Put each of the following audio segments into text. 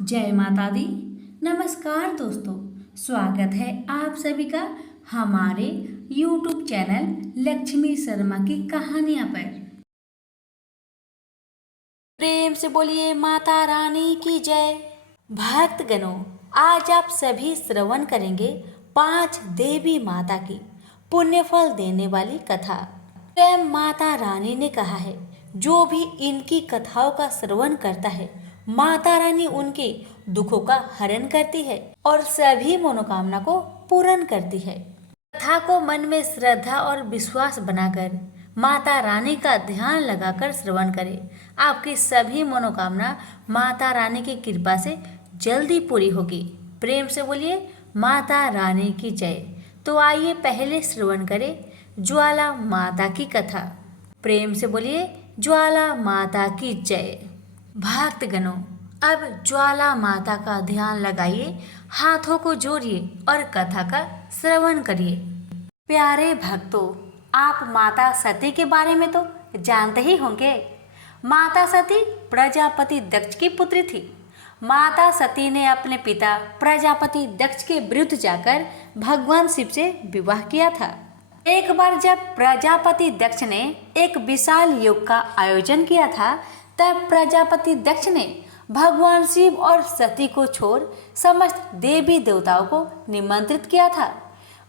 जय माता दी। नमस्कार दोस्तों, स्वागत है आप सभी का हमारे YouTube चैनल लक्ष्मी शर्मा की कहानियां पर। प्रेम से बोलिए माता रानी की जय। भक्तगणों, आज आप सभी श्रवण करेंगे 5 देवी माता की पुण्यफल देने वाली कथा। स्वयं माता रानी ने कहा है, जो भी इनकी कथाओं का श्रवण करता है, माता रानी उनके दुखों का हरण करती है और सभी मनोकामना को पूर्ण करती है। कथा को मन में श्रद्धा और विश्वास बनाकर माता रानी का ध्यान लगाकर श्रवण करें। आपकी सभी मनोकामना माता रानी की कृपा से जल्दी पूरी होगी। प्रेम से बोलिए माता रानी की जय। तो आइए पहले श्रवण करें ज्वाला माता की कथा। प्रेम से बोलिए ज्वाला माता की जय। भक्तगणों, अब ज्वाला माता का ध्यान लगाइए, हाथों को जोड़िए और कथा का श्रवण करिए। प्यारे भक्तों, आप माता सती के बारे में तो जानते ही होंगे। माता सती प्रजापति दक्ष की पुत्री थी। माता सती ने अपने पिता प्रजापति दक्ष के विरुद्ध जाकर भगवान शिव से विवाह किया था। एक बार जब प्रजापति दक्ष ने एक विशाल यज्ञ का आयोजन किया था, तब प्रजापति दक्ष ने भगवान शिव और सती को छोड़ समस्त देवी देवताओं को निमंत्रित किया था।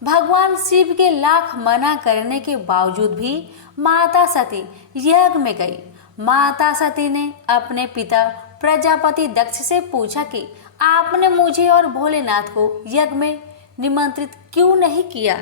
भगवान शिव के लाख मना करने के बावजूद भी माता सती यज्ञ में गई। माता सती ने अपने पिता प्रजापति दक्ष से पूछा कि आपने मुझे और भोलेनाथ को यज्ञ में निमंत्रित क्यों नहीं किया।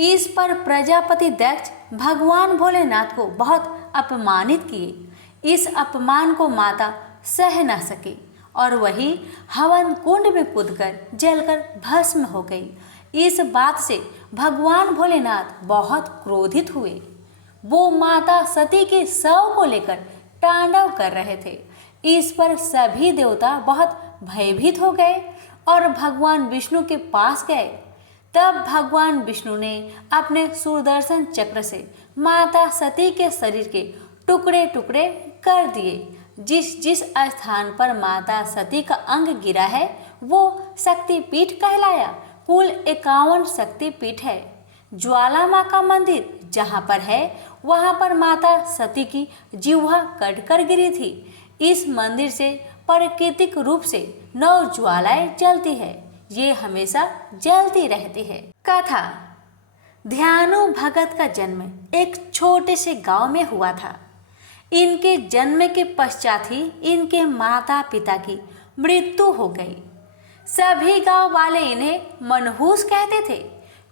इस पर प्रजापति दक्ष भगवान भोलेनाथ को बहुत अपमानित किए। इस अपमान को माता सह न सकी और वही हवन कुंड में कूदकर जलकर भस्म हो गई। इस बात से भगवान भोलेनाथ बहुत क्रोधित हुए। वो माता सती के शव को लेकर तांडव कर रहे थे। इस पर सभी देवता बहुत भयभीत हो गए और भगवान विष्णु के पास गए। तब भगवान विष्णु ने अपने सुदर्शन चक्र से माता सती के शरीर के टुकड़े टुकड़े कर दिए। जिस जिस स्थान पर माता सती का अंग गिरा है, वो शक्तिपीठ कहलाया। कुल 51 शक्तिपीठ है। ज्वाला माँ का मंदिर जहाँ पर है, वहाँ पर माता सती की जिह्वा कटकर गिरी थी। इस मंदिर से प्राकृतिक रूप से 9 ज्वालाएं जलती है। ये हमेशा जलती रहती है। कथा। ध्यानु भगत का जन्म एक छोटे से गांव में हुआ था। इनके जन्म के पश्चात ही इनके माता पिता की मृत्यु हो गई। सभी गांव वाले इन्हें मनहूस कहते थे।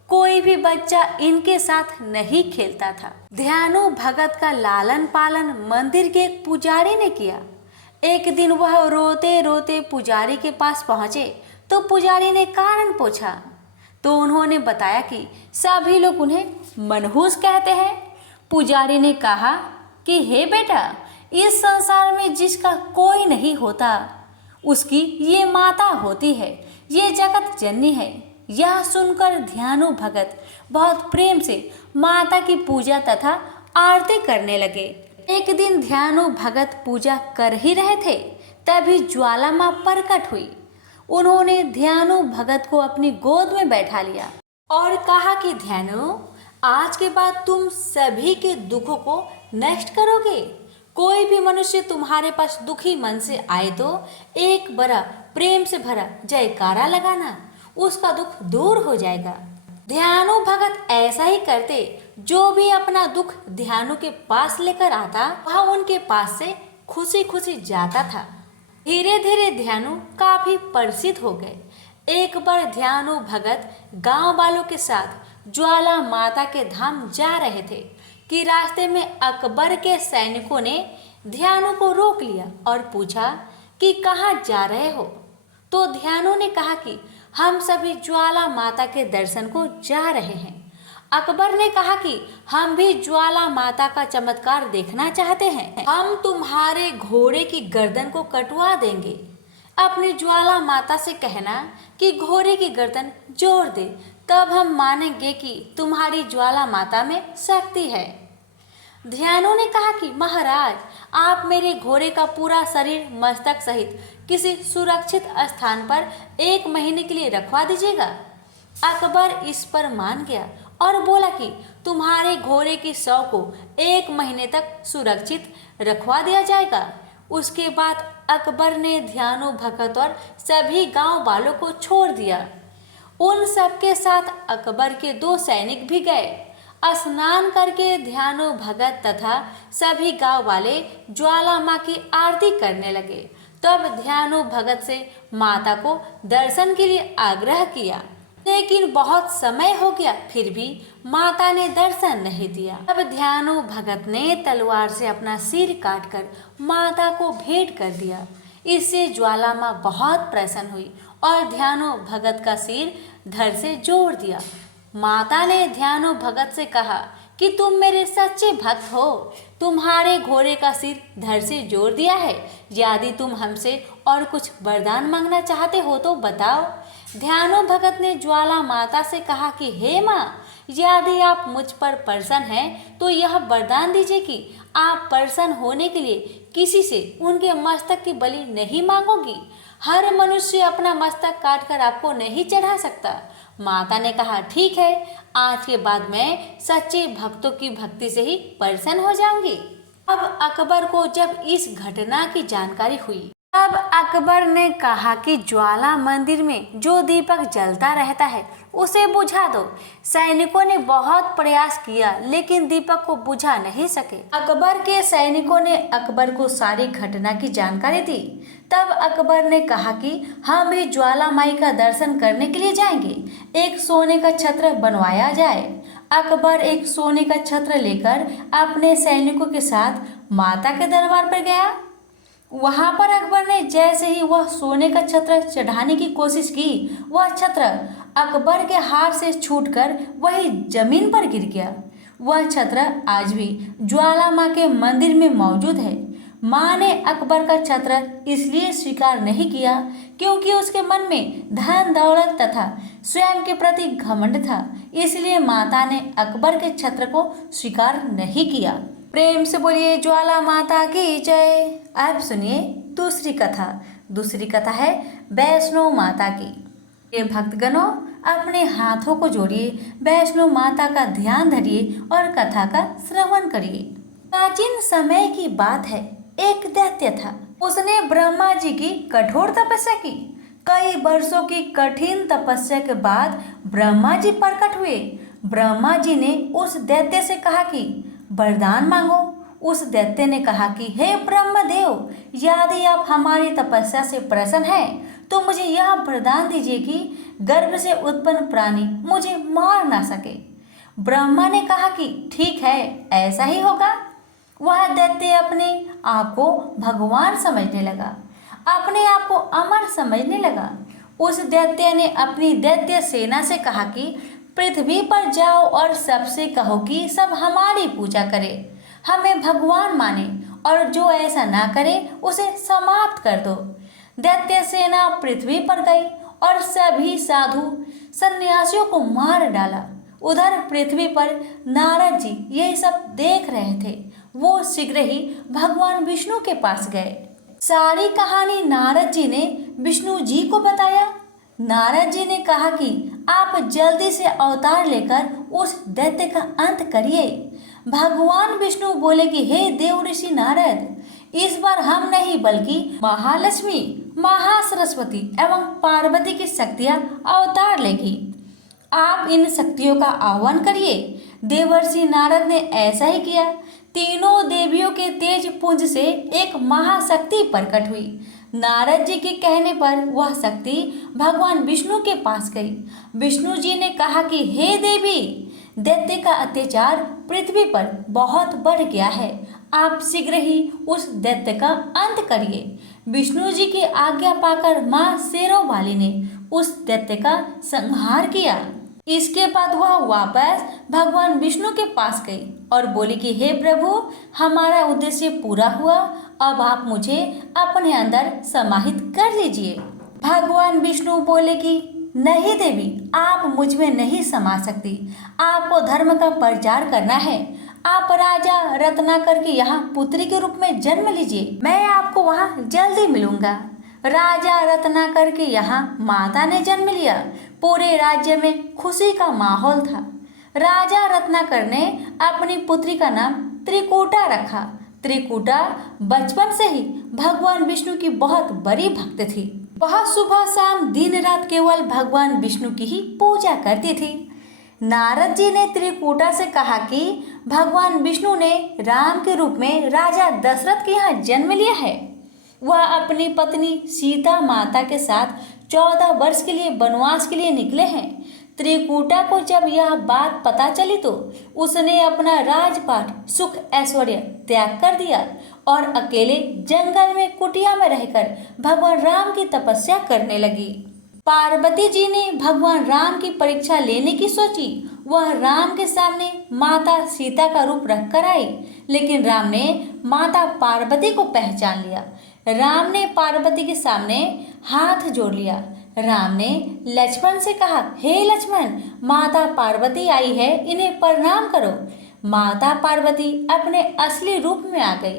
कोई भी बच्चा इनके साथ नहीं खेलता था। ध्यानु भगत का लालन पालन मंदिर के एक पुजारी ने किया। एक दिन वह रोते रोते पुजारी के पास पहुंचे तो पुजारी ने कारण पूछा, तो उन्होंने बताया कि सभी लोग उन्हें मनहूस कहते हैं। पुजारी ने कहा कि हे बेटा, इस संसार में जिसका कोई नहीं होता, उसकी ये माता होती है, ये जगत जननी है। यह सुनकर ध्यानु भगत बहुत प्रेम से माता की पूजा तथा आरती करने लगे। एक दिन ध्यानु भगत पूजा कर ही रहे थे, तभी ज्वाला माँ प्रकट हुई। उन्होंने ध्यानु भगत को अपनी गोद में बैठा लिया और कहा कि ध्यानु, आज के बाद तुम सभी के दुखों को नष्ट करोगे। कोई भी मनुष्य तुम्हारे पास दुखी मन से आए तो एक बड़ा प्रेम से भरा जयकारा लगाना, उसका दुख दूर हो जाएगा। ध्यानु भगत ऐसा ही करते। जो भी अपना दुख ध्यानु के पास लेकर आता, वह उनके पास से खुशी खुशी जाता था। धीरे धीरे ध्यानु काफी प्रसिद्ध हो गए। एक बार ध्यानु भगत गांव वालों के साथ ज्वाला माता के धाम जा रहे थे कि रास्ते में अकबर के सैनिकों ने ध्यानु को रोक लिया और पूछा कि कहाँ जा रहे हो। तो ध्यानु ने कहा कि हम सभी ज्वाला माता के दर्शन को जा रहे हैं। अकबर ने कहा कि हम भी ज्वाला माता का चमत्कार देखना चाहते हैं। हम तुम्हारे घोड़े की गर्दन को कटवा देंगे। अपनी ज्वाला माता से कहना कि घोड़े की गर्दन जोड़ दे, तब हम मानेंगे कि तुम्हारी ज्वाला माता में शक्ति है। ध्यानु ने कहा कि महाराज, आप मेरे घोड़े का पूरा शरीर मस्तक सहित किसी सुरक्षित स्थान पर 1 महीने के लिए रखवा दीजिएगा। अकबर इस पर मान गया और बोला कि तुम्हारे घोड़े की शव को 1 महीने तक सुरक्षित रखवा दिया जाएगा। उसके बाद अकबर ने ध्यानु भगत और सभी गांव वालों को छोड़ दिया। उन सबके साथ अकबर के 2 सैनिक भी गए। स्नान करके ध्यानु भगत तथा सभी गांव वाले ज्वाला माँ की आरती करने लगे। तब ध्यानु भगत से माता को दर्शन के लिए आग्रह किया, लेकिन बहुत समय हो गया, फिर भी माता ने दर्शन नहीं दिया। तब ध्यानु भगत ने तलवार से अपना सिर काटकर माता को भेंट कर दिया। इससे ज्वाला माँ बहुत प्रसन्न हुई और ध्यानु भगत का सिर धड़ से जोड़ दिया। माता ने ध्यानु भगत से कहा कि तुम मेरे सच्चे भक्त हो, तुम्हारे घोड़े का सिर धड़ से जोड़ दिया है। यदि तुम हमसे और कुछ वरदान मांगना चाहते हो तो बताओ। ध्यानु भगत ने ज्वाला माता से कहा कि हे माँ, यदि आप मुझ पर प्रसन्न हैं तो यह वरदान दीजिए कि आप प्रसन्न होने के लिए किसी से उनके मस्तक की बलि नहीं मांगोगी। हर मनुष्य अपना मस्तक काटकर आपको नहीं चढ़ा सकता। माता ने कहा ठीक है, आज के बाद मैं सच्चे भक्तों की भक्ति से ही प्रसन्न हो जाऊंगी। अब अकबर को जब इस घटना की जानकारी हुई, तब अकबर ने कहा कि ज्वाला मंदिर में जो दीपक जलता रहता है उसे बुझा दो। सैनिकों ने बहुत प्रयास किया लेकिन दीपक को बुझा नहीं सके। अकबर के सैनिकों ने अकबर को सारी घटना की जानकारी दी। तब अकबर ने कहा कि हम भी ज्वाला माई का दर्शन करने के लिए जाएंगे। एक सोने का छत्र बनवाया जाए। अकबर एक सोने का छत्र लेकर अपने सैनिकों के साथ माता के दरबार पर गया। वहां पर अकबर ने जैसे ही वह सोने का छत्र चढ़ाने की कोशिश की, वह छत्र अकबर के हाथ से छूटकर वही जमीन पर गिर गया। वह छत्र आज भी ज्वाला माँ के मंदिर में मौजूद है। माँ ने अकबर का छत्र इसलिए स्वीकार नहीं किया क्योंकि उसके मन में धन दौलत तथा स्वयं के प्रति घमंड था। इसलिए माता ने अकबर के छत्र को स्वीकार नहीं किया। प्रेम से बोलिए ज्वाला माता की जय। अब सुनिए दूसरी कथा। दूसरी कथा है वैष्णो माता की। ये भक्तगणों, अपने हाथों को जोड़िए, वैष्णो माता का ध्यान धरिए और कथा का श्रवण करिए। प्राचीन समय की बात है, एक दैत्य था। उसने ब्रह्मा जी की कठोर तपस्या की। कई वर्षों की कठिन तपस्या के बाद ब्रह्मा जी प्रकट हुए। ब्रह्मा जी ने उस दैत्य से कहा कि वरदान मांगो। उस दैत्य ने कहा कि हे ब्रह्मदेव, यदि आप हमारी तपस्या से प्रसन्न हैं तो मुझे यह वरदान दीजिए कि गर्भ से उत्पन्न प्राणी मुझे मार ना सके। ब्रह्मा ने कहा कि ठीक है, ऐसा ही होगा। वह दैत्य अपने आप को भगवान समझने लगा, अपने आप को अमर समझने लगा। उस दैत्य ने अपनी दैत्य सेना से कहा कि पृथ्वी पर जाओ और सबसे कहो कि सब हमारी पूजा करे, हमें भगवान माने, और जो ऐसा ना करे उसे समाप्त कर दो। दैत्य सेना पृथ्वी पर गई और सभी साधु सन्यासियों को मार डाला। उधर पृथ्वी पर नारद जी ये सब देख रहे थे। वो शीघ्र ही भगवान विष्णु के पास गए। सारी कहानी नारद जी ने विष्णु जी को बताया। नारद जी ने कहा कि आप जल्दी से अवतार लेकर उस दैत्य का अंत करिए। भगवान विष्णु बोले कि हे देव ऋषि नारद, इस बार हम नहीं बल्कि महालक्ष्मी, महासरस्वती एवं पार्वती की शक्तियां अवतार लेगी। आप इन शक्तियों का आह्वान करिए। देवर्षि नारद ने ऐसा ही किया। तीनों देवियों के तेज पुंज से एक महाशक्ति प्रकट हुई। नारद जी के कहने पर वह शक्ति भगवान विष्णु के पास गई। विष्णु जी ने कहा कि हे देवी, दैत्य का अत्याचार पृथ्वी पर बहुत बढ़ गया है। आप शीघ्र ही उस दैत्य का अंत करिए। विष्णु जी की आज्ञा पाकर माँ शेरों वाली ने उस दैत्य का संहार किया। इसके बाद वह वापस भगवान विष्णु के पास गई और बोली कि हे प्रभु, हमारा उद्देश्य पूरा हुआ, अब आप मुझे अपने अंदर समाहित कर लीजिए। भगवान विष्णु बोले कि नहीं देवी, आप मुझ में नहीं समा सकती। आपको धर्म का प्रचार करना है। आप राजा रत्नाकर के यहाँ पुत्री के रूप में जन्म लीजिए, मैं आपको वहाँ जल्दी मिलूंगा। राजा रत्नाकर के यहाँ माता ने जन्म लिया। पूरे राज्य में खुशी का माहौल था। राजा रत्नाकर ने अपनी पुत्री का नाम त्रिकूटा रखा। त्रिकूटा बचपन से ही भगवान विष्णु की बहुत बड़ी भक्त थी। वह सुबह शाम दिन रात केवल भगवान विष्णु की ही पूजा करती थी। नारद जी ने त्रिकूटा से कहा कि भगवान विष्णु ने राम के रूप में राजा दशरथ के यहाँ जन्म लिया है। वह अपनी पत्नी सीता माता के साथ 14 वर्ष के लिए वनवास के लिए निकले हैं। त्रिकूटा को जब यह बात पता चली तो उसने अपना राजपाट सुख ऐश्वर्य त्याग कर दिया और अकेले जंगल में कुटिया में रहकर भगवान राम की तपस्या करने लगी। पार्वती जी ने भगवान राम की परीक्षा लेने की सोची। वह राम के सामने माता सीता का रूप रखकर आई, लेकिन राम ने माता पार्वती को पहचान लिया। राम ने पार्वती के सामने हाथ जोड़ लिया। राम ने लक्ष्मण से कहा, हे लक्ष्मण, माता पार्वती आई है, इन्हें प्रणाम करो। माता पार्वती अपने असली रूप में आ गई।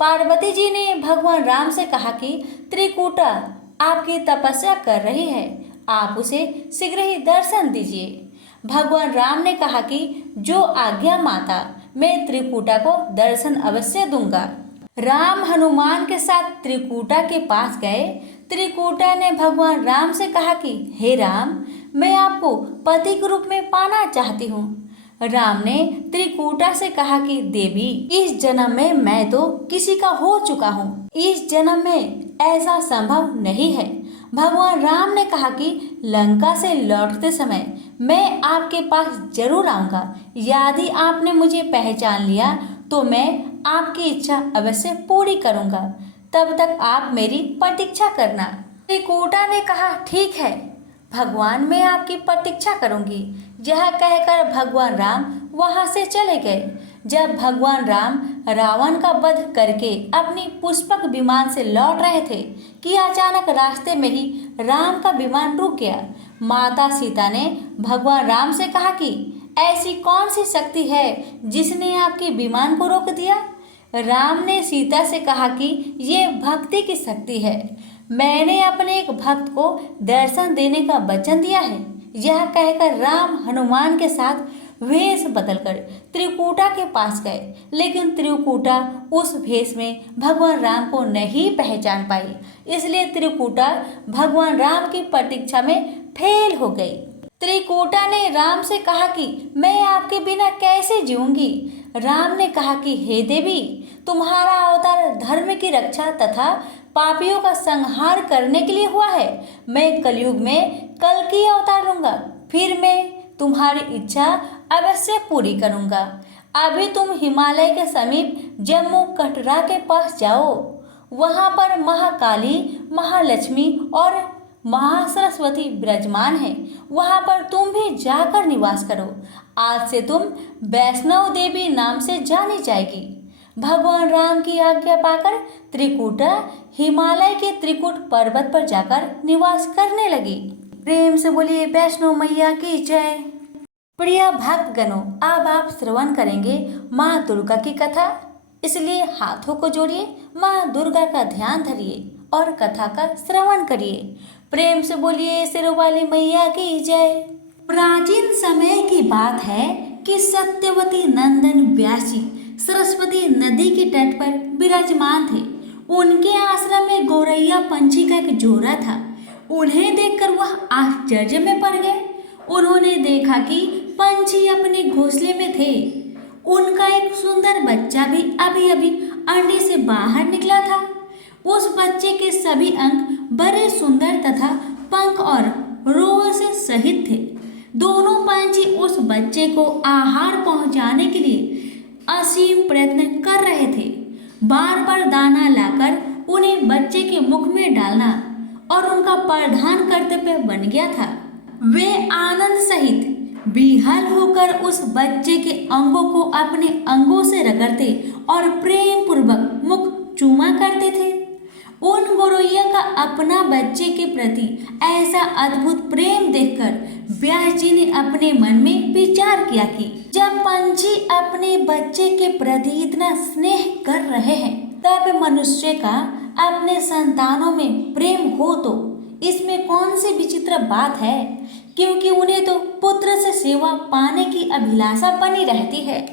पार्वती जी ने भगवान राम से कहा कि त्रिकूटा आपकी तपस्या कर रही है, आप उसे शीघ्र ही दर्शन दीजिए। भगवान राम ने कहा कि जो आज्ञा माता, मैं त्रिकूटा को दर्शन अवश्य दूंगा। राम हनुमान के साथ त्रिकूटा के पास गए। त्रिकूटा ने भगवान राम से कहा कि हे राम, मैं आपको पति के रूप में पाना चाहती हूँ। राम ने त्रिकूटा से कहा कि देवी, इस जन्म में मैं तो किसी का हो चुका हूँ, इस जन्म में ऐसा संभव नहीं है। भगवान राम ने कहा कि लंका से लौटते समय मैं आपके पास जरूर आऊँगा। यदि आपने मुझे पहचान लिया तो मैं आपकी इच्छा अवश्य पूरी करूँगा, तब तक आप मेरी प्रतीक्षा करना। त्रिकूटा ने कहा ठीक है भगवान, मैं आपकी प्रतीक्षा करूंगी। यह कहकर भगवान राम वहां से चले गए। जब भगवान राम रावण का वध करके अपनी पुष्पक विमान से लौट रहे थे कि अचानक रास्ते में ही राम का विमान रुक गया। माता सीता ने भगवान राम से कहा कि ऐसी कौन सी शक्ति है जिसने आपके विमान को रोक दिया। राम ने सीता से कहा कि ये भक्ति की शक्ति है, मैंने अपने एक भक्त को दर्शन देने का वचन दिया है। यह कहकर राम हनुमान के साथ वेश बदलकर त्रिकूटा के पास गए, लेकिन त्रिकूटा उस भेष में भगवान राम को नहीं पहचान पाई, इसलिए त्रिकूटा भगवान राम की प्रतीक्षा में फेल हो गई। त्रिकूटा ने राम से कहा कि मैं आपके बिना कैसे जीऊंगी। राम ने कहा कि हे देवी, तुम्हारा अवतार धर्म की रक्षा तथा पापियों का संहार करने के लिए हुआ है। मैं कलयुग में कल्कि अवतार लूंगा, फिर मैं तुम्हारी इच्छा अवश्य पूरी करूंगा। अभी तुम हिमालय के समीप जम्मू कटरा के पास जाओ, वहां पर महाकाली, महालक्ष्मी और महासरस्वती विराजमान है, वहां पर तुम भी जाकर निवास करो। आज से तुम वैष्णव देवी नाम से जानी जाएगी। भगवान राम की आज्ञा पाकर त्रिकूटा हिमालय के त्रिकूट पर्वत पर जाकर निवास करने लगी। प्रेम से बोलिए वैष्णो मैया की जय। प्रिय भक्तगणों, अब आप श्रवण करेंगे माँ दुर्गा की कथा, इसलिए हाथों को जोड़िए, माँ दुर्गा का ध्यान धरिए और कथा का श्रवण करिए। प्रेम से बोलिए सिरों वाली मैया की जय। प्राचीन समय की बात है कि सत्यवती नंदन व्यास जी सरस्वती नदी के तट पर विराजमान थे। उनके आश्रम में गौरैया पंछी का एक जोड़ा था। उन्हें देखकर वह आश्चर्य में पड़ गए। उन्होंने देखा कि पंछी अपने घोंसले में थे। उनका एक सुंदर बच्चा भी अभी अभी अंडे से बाहर निकला था। उस बच्चे के सभी अंग बड़े सुंदर तथा पंख और रोह से सहित थे। दोनों पंछी उस बच्चे को आहार पहुंचाने के लिए असीम प्रयत्न कर रहे थे। बार बार दाना लाकर उन्हें बच्चे के मुख में डालना और उनका प्रधान कर्तव्य बन गया था। वे आनंद सहित विह्वल होकर उस बच्चे के अंगों को अपने अंगों से रगड़ते और प्रेम पूर्वक मुख चूमा करते थे। उन गौरैया का अपना बच्चे के प्रति ऐसा अद्भुत प्रेम देखकर व्यास जी ने अपने मन में विचार किया कि जब पंछी अपने बच्चे के प्रति इतना स्नेह कर रहे हैं, तब मनुष्य का अपने संतानों में प्रेम हो तो इसमें कौन सी विचित्र बात है, क्योंकि उन्हें तो पुत्र से सेवा पाने की अभिलाषा बनी रहती है।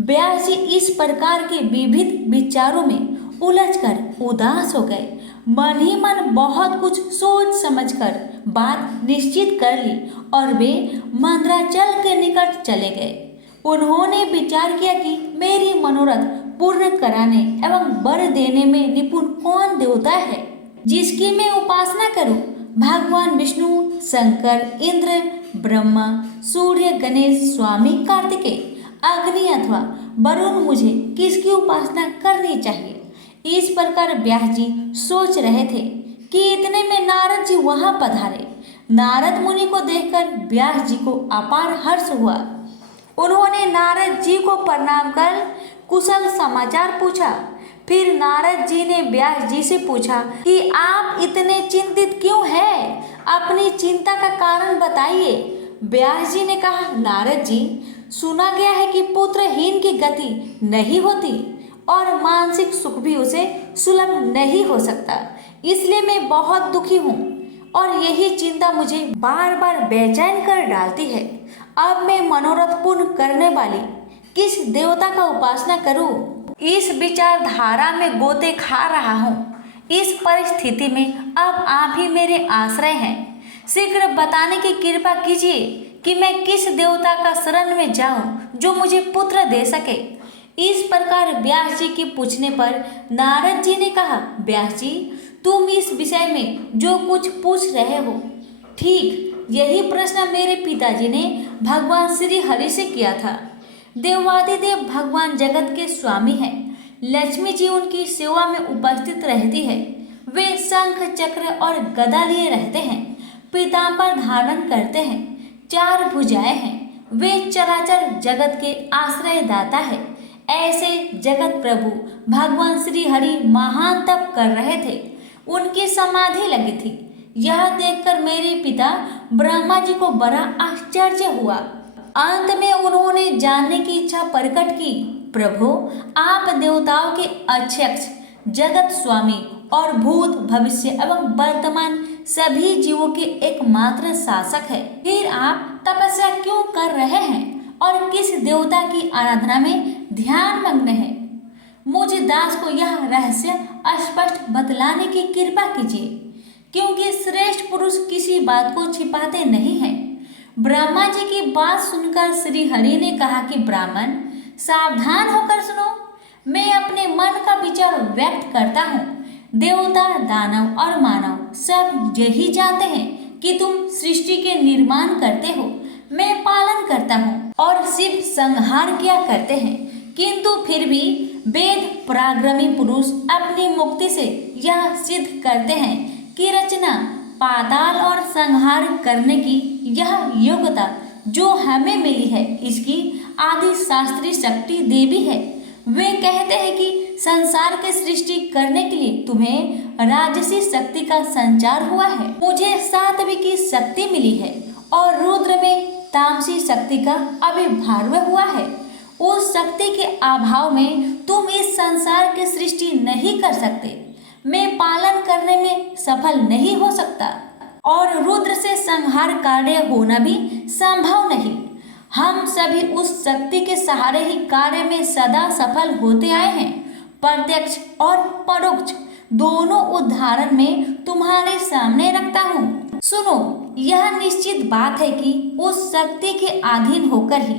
व्यास जी इस प्रकार के विविध विचारों में उलझकर उदास हो गए। मन ही मन बहुत कुछ सोच समझकर बात निश्चित कर ली और वे मंदराचल के निकट चले गए। उन्होंने विचार किया कि मेरी मनोरथ पूर्ण कराने एवं वर देने में निपुण कौन देवता है जिसकी मैं उपासना करूं। भगवान विष्णु, शंकर, इंद्र, ब्रह्मा, सूर्य, गणेश, स्वामी कार्तिकेय, अग्नि अथवा वरुण, मुझे किसकी उपासना करनी चाहिए। इस प्रकार व्यास जी सोच रहे थे कि इतने में नारद जी वहां पधारे। नारद मुनि को देखकर व्यास जी को अपार हर्ष हुआ। उन्होंने नारद जी को प्रणाम कर कुशल समाचार पूछा। फिर नारद जी ने व्यास जी से पूछा कि आप इतने चिंतित क्यों हैं? अपनी चिंता का कारण बताइए। व्यास जी ने कहा, नारद जी, सुना गया है कि पुत्रहीन की गति नहीं होती और मानसिक सुख भी उसे सुलभ नहीं हो सकता, इसलिए मैं बहुत दुखी हूँ और यही चिंता मुझे बार बार बेचैन कर डालती है। अब मैं मनोरथ पूर्ण करने वाली किस देवता का उपासना करूँ? इस विचारधारा में गोते खा रहा हूँ। इस परिस्थिति में अब आप ही मेरे आश्रय हैं। शीघ्र बताने की कृपा कीजिए कि मैं किस देवता का शरण में जाऊं जो मुझे पुत्र दे सके। इस प्रकार व्यास जी के पूछने पर नारद जी ने कहा, व्यास जी, तुम इस विषय में जो कुछ पूछ रहे हो, ठीक यही प्रश्न मेरे पिताजी ने भगवान श्री हरि से किया था। देवादिदेव भगवान जगत के स्वामी हैं। लक्ष्मी जी उनकी सेवा में उपस्थित रहती है। वे शंख, चक्र और गदा लिए रहते हैं। पीताम्बर धारण करते हैं। 4 भुजाएं हैं। वे चराचर जगत के आश्रय दाता है। ऐसे जगत प्रभु भगवान श्री हरि महान तप कर रहे थे। उनकी समाधि लगी थी। यह देखकर मेरे पिता ब्रह्मा जी को बड़ा आश्चर्य हुआ। अंत में उन्होंने जानने की इच्छा प्रकट की, प्रभु, आप देवताओं के अध्यक्ष, जगत स्वामी और भूत, भविष्य एवं वर्तमान सभी जीवों के एकमात्र शासक है। फिर आप तपस्या क्यों कर रहे हैं और किस देवता की आराधना में ध्यान मग्न है? मुझ दास को यह रहस्य स्पष्ट बतलाने की कृपा कीजिए, क्योंकि श्रेष्ठ पुरुष किसी बात को छिपाते नहीं हैं। ब्रह्मा जी की बात सुनकर श्री हरि ने कहा कि ब्राह्मण, सावधान होकर सुनो। मैं अपने मन का विचार व्यक्त करता हूँ। देवता, दानव और मानव सब यही जानते हैं कि तुम सृष्टि के निर्माण करते हो, मैं पालन करता हूँ और शिव संहार किया करते हैं। किंतु फिर भी वेद पराक्रमी पुरुष अपनी मुक्ति से यह सिद्ध करते हैं कि रचना, पाताल और संहार करने की यह योग्यता जो हमें मिली है, इसकी आदि शास्त्रीय शक्ति देवी है। वे कहते हैं कि संसार की सृष्टि करने के लिए तुम्हें राजसी शक्ति का संचार हुआ है, मुझे सात्विक की शक्ति मिली है और रुद्र में तामसी शक्ति का आविर्भाव हुआ है। उस शक्ति के अभाव में तुम इस संसार की सृष्टि नहीं कर सकते, मैं पालन करने में सफल नहीं हो सकता और रुद्र से संहार कार्य होना भी संभव नहीं। हम सभी उस शक्ति के सहारे ही कार्य में सदा सफल होते आए हैं। प्रत्यक्ष और परोक्ष दोनों उदाहरण में तुम्हारे सामने रखता हूँ। सुनो, यह निश्चित बात है कि उस शक्ति के अधीन होकर ही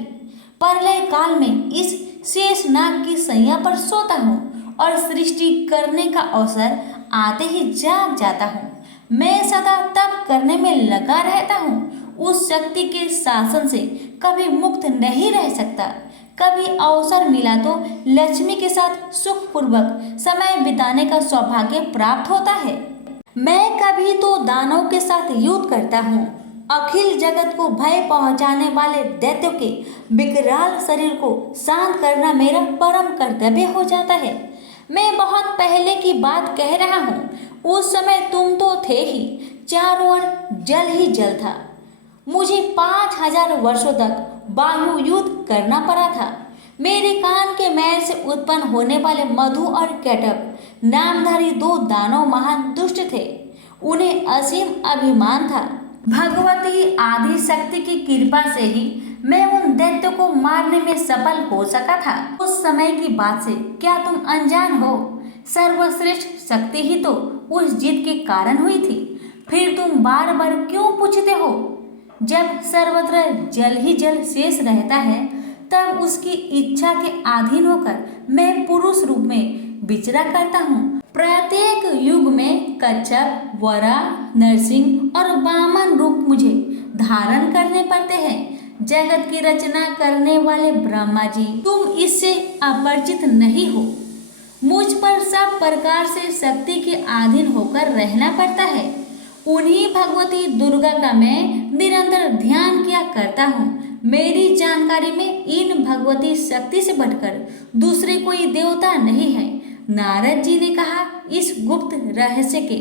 प्रलय काल में इस शेषनाग की सैया पर सोता हूँ और सृष्टि करने का अवसर आते ही जाग जाता हूँ। मैं सदा तप करने में लगा रहता हूँ। उस शक्ति के शासन से कभी मुक्त नहीं रह सकता। कभी अवसर मिला तो लक्ष्मी के साथ सुखपूर्वक समय बिताने का सौभाग्य प्राप्त होता है। मैं कभी तो दानव के साथ युद्ध करता हूँ। अखिल जगत को भय पहुंचाने वाले दैत्यों के विकराल शरीर को शांत करना मेरा परम कर्तव्य हो जाता है। मैं बहुत पहले की बात कह रहा हूँ। उस समय तुम तो थे ही, चारों ओर जल ही जल था। मुझे 5000 वर्षों तक वायु युद्ध करना पड़ा था। मेरे कान के मैल से उत्पन्न होने वाले मधु और कैटब नामधारी दो दानव महान दुष्ट थे। उन्हें असीम अभिमान था। भगवती आदि शक्ति की कृपा से ही मैं उन दैत्य को मारने में सफल हो सका था। उस समय की बात से क्या तुम अनजान हो? सर्वश्रेष्ठ शक्ति ही तो उस जीत के कारण हुई थी। फिर तुम बार बार क्यों पूछते हो? जब सर्वत्र जल ही जल शेष रहता है, तब उसकी इच्छा के अधीन होकर मैं पुरुष रूप में विचरा करता हूँ। प्रत्येक युग में कच्छप, वरा, नरसिंह और वामन रूप मुझे धारण करने पड़ते हैं। जगत की रचना करने वाले ब्रह्मा जी, तुम इससे अपरिचित नहीं हो। मुझ पर सब प्रकार से शक्ति के अधीन होकर रहना पड़ता है। उन्हीं भगवती दुर्गा का मैं निरंतर ध्यान किया करता हूँ। मेरी जानकारी में इन भगवती शक्ति से बढ़कर दूसरे कोई देवता नहीं है। नारद जी ने कहा, इस गुप्त रहस्य के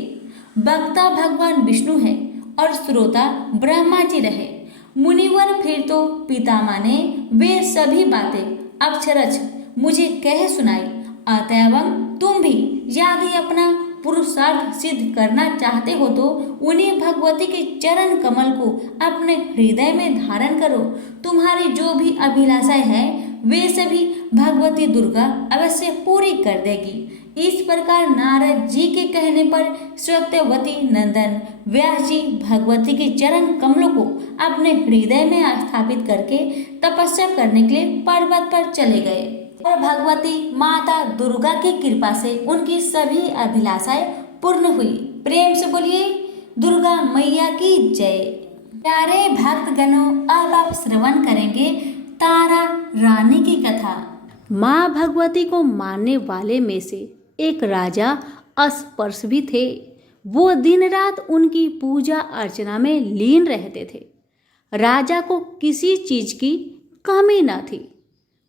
वक्ता भगवान विष्णु है और श्रोता ब्रह्मा जी रहे। मुनिवर फिर तो पितामह ने वे सभी बातें अक्षरश मुझे कह सुनाई। अतएव तुम भी यदि अपना पुरुषार्थ सिद्ध करना चाहते हो तो उन्हीं भगवती के चरण कमल को अपने हृदय में धारण करो। तुम्हारी जो भी अभिलाषाएं हैं वे सभी भगवती दुर्गा अवश्य पूरी कर देगी। इस प्रकार नारद जी के कहने पर सत्यवती नंदन व्यास जी भगवती के चरण कमलों को अपने हृदय में स्थापित करके तपस्या करने के लिए पर्वत पर चले गए और भगवती माता दुर्गा की कृपा से उनकी सभी अभिलाषाएं पूर्ण हुई। प्रेम से बोलिए दुर्गा मैया की जय। प्यारे भक्तगणों, अब आप श्रवण करेंगे तारा रानी की कथा। माँ भगवती को मानने वाले में से एक राजा अस्पर्श भी थे। वो दिन रात उनकी पूजा अर्चना में लीन रहते थे। राजा को किसी चीज की कमी न थी,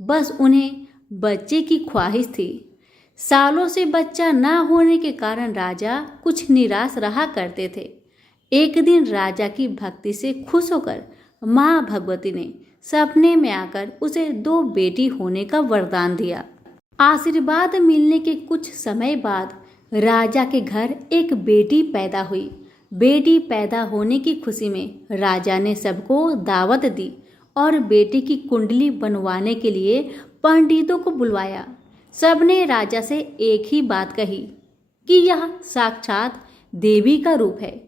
बस उन्हें बच्चे की ख्वाहिश थी। सालों से बच्चा न होने के कारण राजा कुछ निराश रहा करते थे। एक दिन राजा की भक्ति से खुश होकर माँ भगवती ने सपने में आकर उसे 2 बेटी होने का वरदान दिया। आशीर्वाद मिलने के कुछ समय बाद राजा के घर एक बेटी पैदा हुई। बेटी पैदा होने की खुशी में राजा ने सबको दावत दी और बेटी की कुंडली बनवाने के लिए पंडितों को बुलवाया। सबने राजा से एक ही बात कही कि यह साक्षात देवी का रूप है।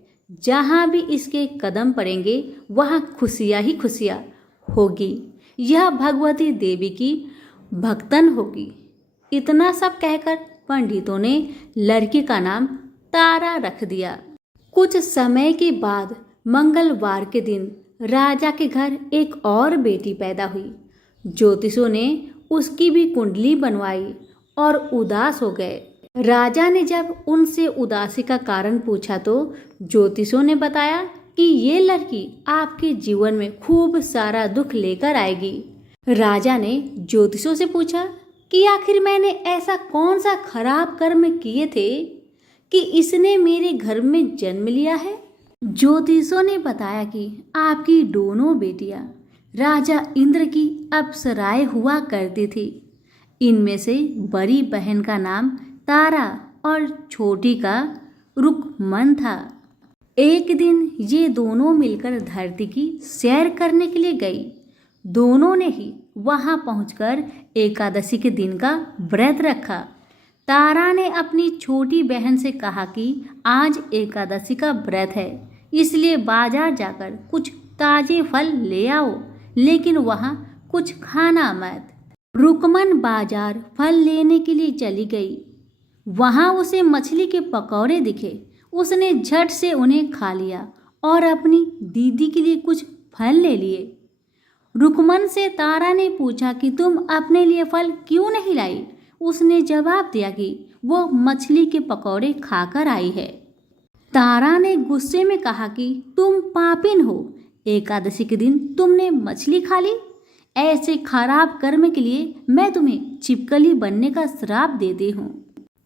जहाँ भी इसके कदम पड़ेंगे वहाँ खुशियाँ ही खुशियाँ होगी। यह भगवती देवी की भक्तन होगी। इतना सब कहकर पंडितों ने लड़की का नाम तारा रख दिया। कुछ समय के बाद मंगलवार के दिन राजा के घर एक और बेटी पैदा हुई। ज्योतिषों ने उसकी भी कुंडली बनवाई और उदास हो गए। राजा ने जब उनसे उदासी का कारण पूछा तो ज्योतिषों ने बताया कि ये लड़की आपके जीवन में खूब सारा दुख लेकर आएगी। राजा ने ज्योतिषों से पूछा कि आखिर मैंने ऐसा कौन सा खराब कर्म किए थे कि इसने मेरे घर में जन्म लिया है। ज्योतिषों ने बताया कि आपकी दोनों बेटियां राजा इंद्र की अप्सराएं हुआ करती थी। इनमें से बड़ी बहन का नाम तारा और छोटी का रुकमन था। एक दिन ये दोनों मिलकर धरती की सैर करने के लिए गई। दोनों ने ही वहां पहुंचकर एकादशी के दिन का व्रत रखा। तारा ने अपनी छोटी बहन से कहा कि आज एकादशी का व्रत है, इसलिए बाजार जाकर कुछ ताजे फल ले आओ, लेकिन वहां कुछ खाना मत। रुकमन बाजार फल लेने के लिए चली गई। वहां उसे मछली के पकौड़े दिखे। उसने झट से उन्हें खा लिया और अपनी दीदी के लिए कुछ फल ले लिए। रुकमन से तारा ने पूछा कि तुम अपने लिए फल क्यों नहीं लाई। उसने जवाब दिया कि वो मछली के पकौड़े खाकर आई है। तारा ने गुस्से में कहा कि तुम पापिन हो, एकादशी के दिन तुमने मछली खा ली। ऐसे खराब कर्म के लिए मैं तुम्हें छिपकली बनने का श्राप देती हूँ।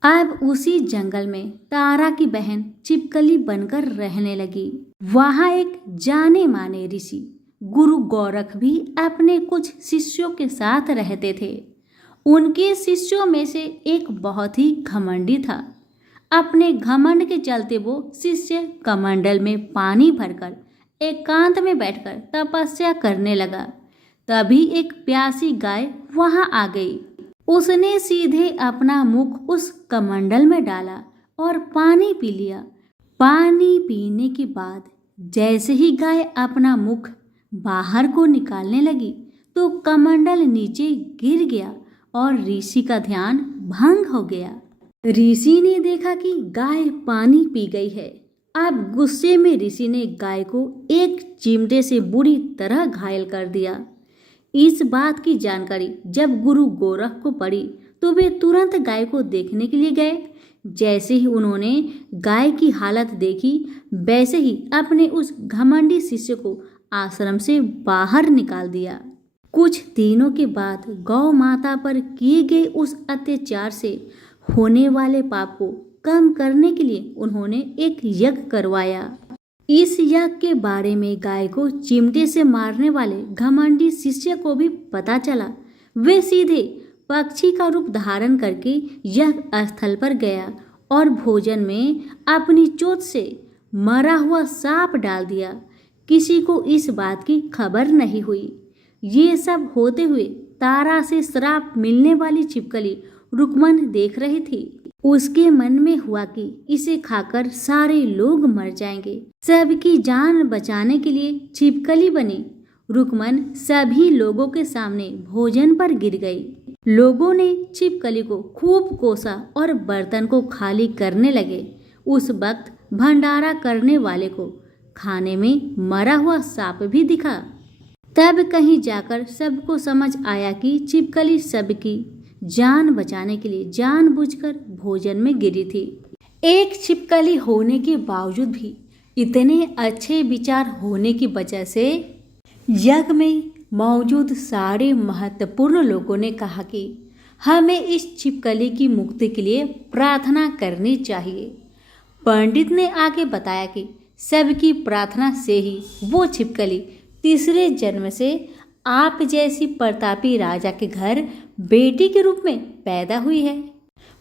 अब उसी जंगल में तारा की बहन छिपकली बनकर रहने लगी। वहाँ एक जाने माने ऋषि गुरु गोरख भी अपने कुछ शिष्यों के साथ रहते थे। उनके शिष्यों में से एक बहुत ही घमंडी था। अपने घमंड के चलते वो शिष्य कमंडल में पानी भरकर एकांत में बैठकर तपस्या करने लगा। तभी एक प्यासी गाय वहां आ गई। उसने सीधे अपना मुख उस कमंडल में डाला और पानी पी लिया। पानी पीने के बाद जैसे ही गाय अपना मुख बाहर को निकालने लगी तो कमंडल नीचे गिर गया और ऋषि का ध्यान भंग हो गया। ऋषि ने देखा कि गाय पानी पी गई है। अब गुस्से में ऋषि ने गाय को एक चिमटे से बुरी तरह घायल कर दिया। इस बात की जानकारी जब गुरु गोरख को पड़ी तो वे तुरंत गाय को देखने के लिए गए। जैसे ही उन्होंने गाय की हालत देखी वैसे ही अपने उस घमंडी शिष्य को आश्रम से बाहर निकाल दिया। कुछ दिनों के बाद गौ माता पर किए गए उस अत्याचार से होने वाले पाप को कम करने के लिए उन्होंने एक यज्ञ करवाया। इस यज्ञ के बारे में गाय को चिमटे से मारने वाले घमंडी शिष्य को भी पता चला। वे सीधे पक्षी का रूप धारण करके यज्ञ स्थल पर गया और भोजन में अपनी चोंच से मरा हुआ सांप डाल दिया। किसी को इस बात की खबर नहीं हुई। ये सब होते हुए तारा से श्राप मिलने वाली छिपकली रुकमन देख रही थी। उसके मन में हुआ कि इसे खाकर सारे लोग मर जाएंगे। सबकी जान बचाने के लिए छिपकली बनी रुकमन सभी लोगों के सामने भोजन पर गिर गई। लोगों ने छिपकली को खूब कोसा और बर्तन को खाली करने लगे। उस वक्त भंडारा करने वाले को खाने में मरा हुआ सांप भी दिखा। तब कहीं जाकर सबको समझ आया कि छिपकली सबकी जान बचाने के लिए जानबूझकर भोजन में गिरी थी। एक छिपकली होने के बावजूद भी इतने अच्छे विचार होने की वजह से यज्ञ में मौजूद सारे महत्वपूर्ण लोगों ने कहा कि हमें इस छिपकली की मुक्ति के लिए प्रार्थना करनी चाहिए। पंडित ने आगे बताया कि सबकी प्रार्थना से ही वो छिपकली तीसरे जन्म से आप जैसी प्रतापी राजा के घर बेटी के रूप में पैदा हुई है।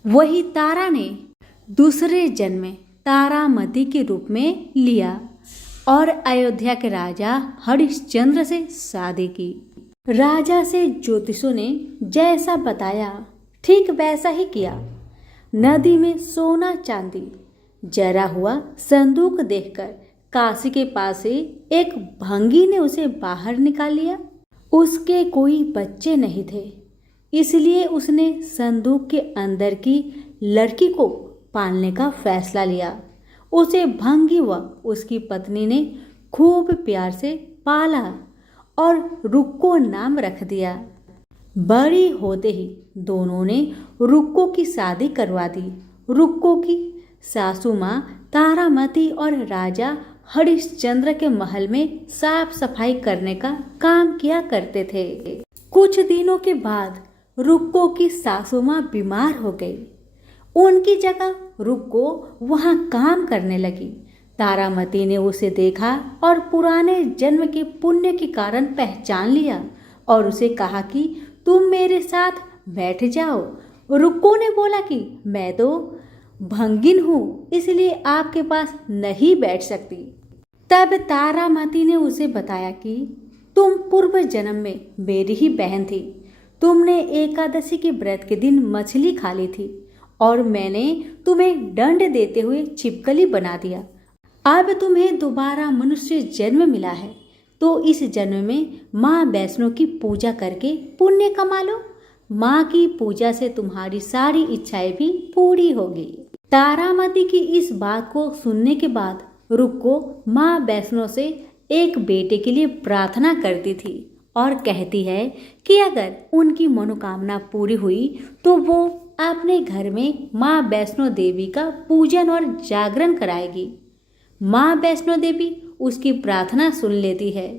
वही तारा ने दूसरे जन्म में तारामती के रूप में लिया और अयोध्या के राजा हरिश्चंद्र से शादी की। राजा से ज्योतिषों ने जैसा बताया ठीक वैसा ही किया। नदी में सोना चांदी जरा हुआ संदूक देखकर काशी के पास से एक भंगी ने उसे बाहर निकाल लिया। उसके कोई बच्चे नहीं थे, इसलिए उसने संदूक के अंदर की लड़की को पालने का फैसला लिया। उसे भंगी व उसकी पत्नी ने खूब प्यार से पाला और रुक्को नाम रख दिया। बड़ी होते ही दोनों ने रुक्को की शादी करवा दी। रुक्को की सासू माँ तारामती और राजा हरिश्चंद्र के महल में साफ सफाई करने का काम किया करते थे। कुछ दिनों के बाद रुक्को की सासू माँ बीमार हो गई। उनकी जगह रुक्को वहाँ काम करने लगी। तारामती ने उसे देखा और पुराने जन्म के पुण्य के कारण पहचान लिया और उसे कहा कि तुम मेरे साथ बैठ जाओ। रुक्को ने बोला कि मैं तो भंगिन हूँ, इसलिए आपके पास नहीं बैठ सकती। तब तारामती ने उसे बताया कि तुम पूर्व जन्म में मेरी ही बहन थी। तुमने एकादशी के व्रत के दिन मछली खा ली थी और मैंने तुम्हें दंड देते हुए छिपकली बना दिया। अब तुम्हें दोबारा मनुष्य जन्म मिला है तो इस जन्म में माँ वैष्णो की पूजा करके पुण्य कमा लो। माँ की पूजा से तुम्हारी सारी इच्छाएं भी पूरी होगी। तारामती की इस बात को सुनने के बाद रुक्को माँ वैष्णो से एक बेटे के लिए प्रार्थना करती थी और कहती है कि अगर उनकी मनोकामना पूरी हुई तो वो अपने घर में माँ वैष्णो देवी का पूजन और जागरण कराएगी। माँ वैष्णो देवी उसकी प्रार्थना सुन लेती है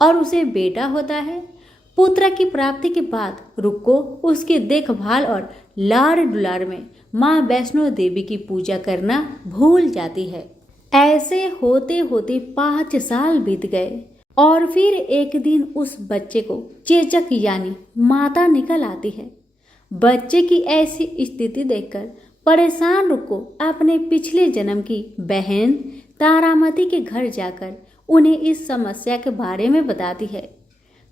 और उसे बेटा होता है। पुत्र की प्राप्ति के बाद रुक्को उसकी देखभाल और लाड़ दुलार में माँ वैष्णो देवी की पूजा करना भूल जाती है। ऐसे होते होते 5 साल बीत गए और फिर एक दिन उस बच्चे को चेचक यानी माता निकल आती है। बच्चे की ऐसी स्थिति देखकर परेशान रुक्को अपने पिछले जन्म की बहन तारामती के घर जाकर उन्हें इस समस्या के बारे में बताती है।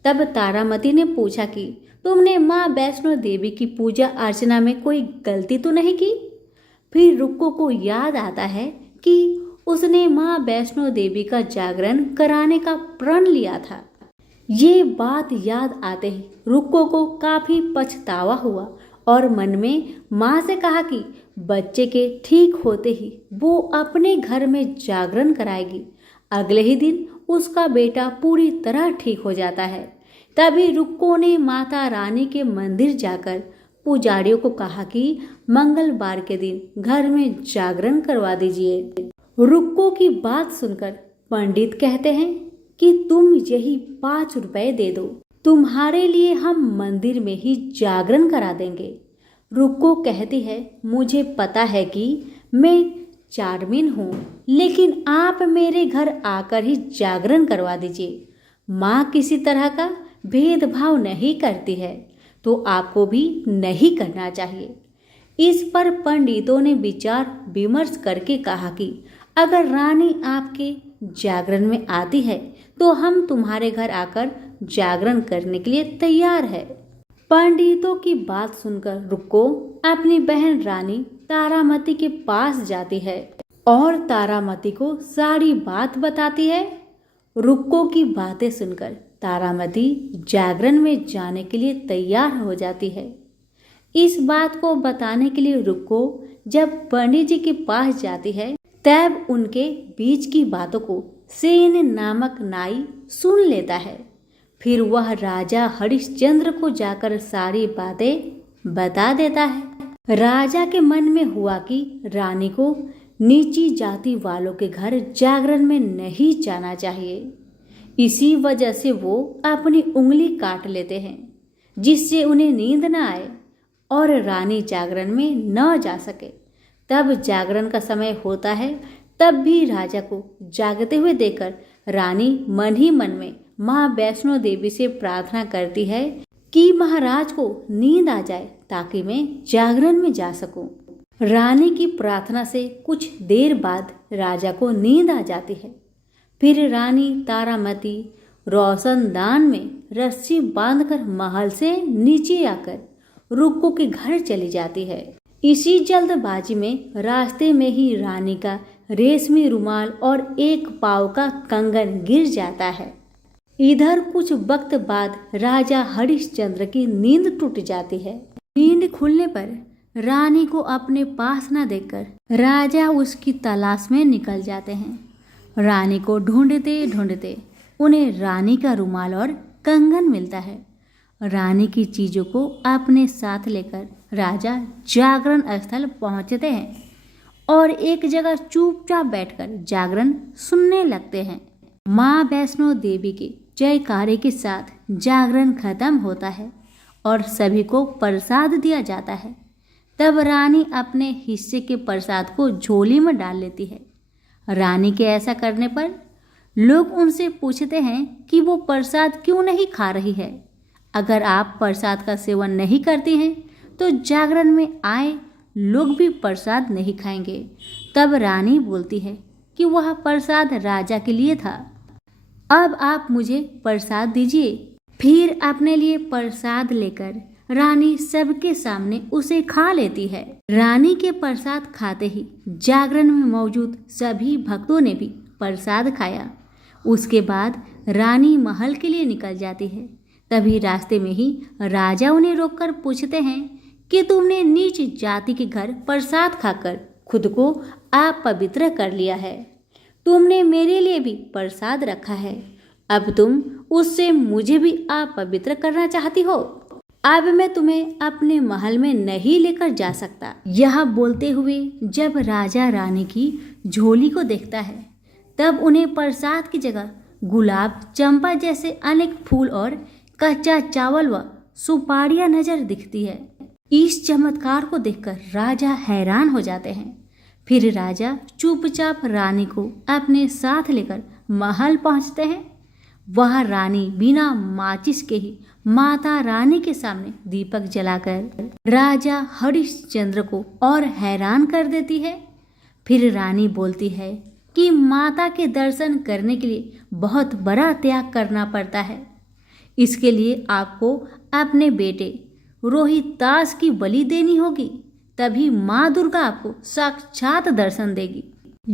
तब तारामती ने पूछा कि तुमने माँ वैष्णो देवी की पूजा अर्चना में कोई गलती तो नहीं की? फिर रुक्को को याद आता है कि उसने माँ वैष्णो देवी का जागरण कराने का प्रण लिया था। ये बात याद आते ही रुक्को को काफी पछतावा हुआ और मन में माँ से कहा कि बच्चे के ठीक होते ही वो अपने घर में जागरण कराएगी। अगले ही दिन उसका बेटा पूरी तरह ठीक हो जाता है। तभी रुक्को ने माता रानी के मंदिर जाकर पुजारियों को कहा कि मंगलवार के दिन घर में जागरण करवा दीजिए। रुक्को की बात सुनकर पंडित कहते हैं कि तुम यही 5 रुपए दे दो, तुम्हारे लिए हम मंदिर में ही जागरण करा देंगे। रुक्को कहती है, मुझे पता है कि मैं चार्मिन हूँ, लेकिन आप मेरे घर आकर ही जागरण करवा दीजिए। माँ किसी तरह का भेदभाव नहीं करती है, तो आपको भी नहीं करना चाहिए। इस पर पंडितों ने विचार विमर्श करके कहा कि अगर रानी आपके जागरण में आती है तो हम तुम्हारे घर आकर जागरण करने के लिए तैयार है। पंडितों की बात सुनकर रुक्को अपनी बहन रानी तारामती के पास जाती है और तारामती को सारी बात बताती है। रुक्को की बातें सुनकर तारामती जागरण में जाने के लिए तैयार हो जाती है। इस बात को बताने के लिए रुक्को जब पंडित जी के पास जाती है तब उनके बीच की बातों को सेन नामक नाई सुन लेता है। फिर वह राजा हरिश्चंद्र को जाकर सारी बातें बता देता है। राजा के मन में हुआ कि रानी को नीची जाति वालों के घर जागरण में नहीं जाना चाहिए। इसी वजह से वो अपनी उंगली काट लेते हैं, जिससे उन्हें नींद न आए और रानी जागरण में न जा सके। तब जागरण का समय होता है, तब भी राजा को जागते हुए देखकर रानी मन ही मन में माँ वैष्णो देवी से प्रार्थना करती है कि महाराज को नींद आ जाए ताकि मैं जागरण में जा सकूं। रानी की प्रार्थना से कुछ देर बाद राजा को नींद आ जाती है। फिर रानी तारामती रोशनदान में रस्सी बांधकर महल से नीचे आकर रुक्को के घर चली जाती है। इसी जल्दबाजी में रास्ते में ही रानी का रेशमी रुमाल और एक पाव का कंगन गिर जाता है। इधर कुछ वक्त बाद राजा हरिश्चंद्र की नींद टूट जाती है। नींद खुलने पर रानी को अपने पास न देखकर राजा उसकी तलाश में निकल जाते हैं। रानी को ढूंढते ढूंढते उन्हें रानी का रुमाल और कंगन मिलता है। रानी की चीजों को अपने साथ लेकर राजा जागरण स्थल पहुंचते हैं और एक जगह चुपचाप बैठकर जागरण सुनने लगते हैं। माँ वैष्णो देवी के जयकारे के साथ जागरण खत्म होता है और सभी को प्रसाद दिया जाता है। तब रानी अपने हिस्से के प्रसाद को झोली में डाल लेती है। रानी के ऐसा करने पर लोग उनसे पूछते हैं कि वो प्रसाद क्यों नहीं खा रही है। अगर आप प्रसाद का सेवन नहीं करती हैं तो जागरण में आए लोग भी प्रसाद नहीं खाएंगे। तब रानी बोलती है कि वह प्रसाद राजा के लिए था, अब आप मुझे प्रसाद दीजिए। फिर अपने लिए प्रसाद लेकर रानी सबके सामने उसे खा लेती है। रानी के प्रसाद खाते ही जागरण में मौजूद सभी भक्तों ने भी प्रसाद खाया। उसके बाद रानी महल के लिए निकल जाती है। तभी रास्ते में ही राजा उन्हें रोककर पूछते हैं कि तुमने नीच जाति के घर प्रसाद खाकर खुद को अपवित्र कर लिया है। तुमने मेरे लिए भी प्रसाद रखा है, अब तुम उससे मुझे भी अपवित्र करना चाहती हो। अब मैं तुम्हें अपने महल में नहीं लेकर जा सकता। यह बोलते हुए जब राजा रानी की झोली को देखता है तब उन्हें प्रसाद की जगह गुलाब, चंपा जैसे अनेक फूल और कच्चा चावल व सुपारियां नजर दिखती है। इस चमत्कार को देखकर राजा हैरान हो जाते हैं। फिर राजा चुपचाप रानी को अपने साथ लेकर महल पहुंचते हैं। वह रानी बिना माचिस के ही माता रानी के सामने दीपक जलाकर राजा हरिश्चंद्र को और हैरान कर देती है। फिर रानी बोलती है कि माता के दर्शन करने के लिए बहुत बड़ा त्याग करना पड़ता है। इसके लिए आपको अपने बेटे रोहितास की बलि देनी होगी, तभी माँ दुर्गा आपको साक्षात दर्शन देगी।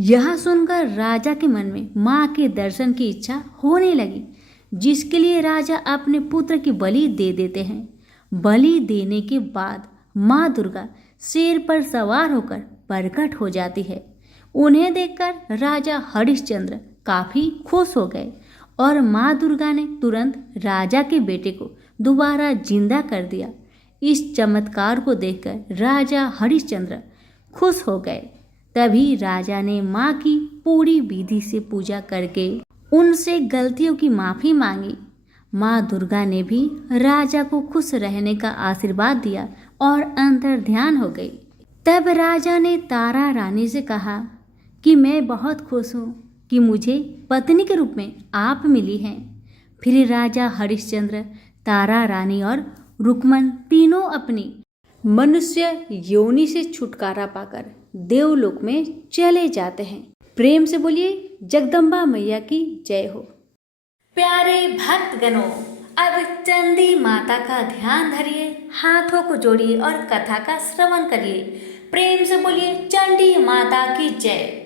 यह सुनकर राजा के मन में माँ के दर्शन की इच्छा होने लगी, जिसके लिए राजा अपने पुत्र की बलि दे देते हैं। बलि देने के बाद माँ दुर्गा शेर पर सवार होकर प्रकट हो जाती है। उन्हें देखकर राजा हरिश्चंद्र काफी खुश हो गए और माँ दुर्गा ने तुरंत राजा के बेटे को दोबारा जिंदा कर दिया। इस चमत्कार को देखकर राजा हरिश्चंद्र खुश हो गए। तभी राजा ने माँ की पूरी विधि से पूजा करके उनसे गलतियों की माफी मांगी। माँ दुर्गा ने भी राजा को खुश रहने का आशीर्वाद दिया और अंतर ध्यान हो गई। तब राजा ने तारा रानी से कहा कि मैं बहुत खुश हूँ कि मुझे पत्नी के रूप में आप मिली हैं। फिर राजा हरिश्चंद्र, तारा रानी और रुक्मन तीनों अपनी मनुष्य योनि से छुटकारा पाकर देवलोक में चले जाते हैं। प्रेम से बोलिए जगदम्बा मैया की जय हो। प्यारे भक्तगणों, अब चंडी माता का ध्यान धरिए, हाथों को जोड़िए और कथा का श्रवण करिए। प्रेम से बोलिए चंडी माता की जय।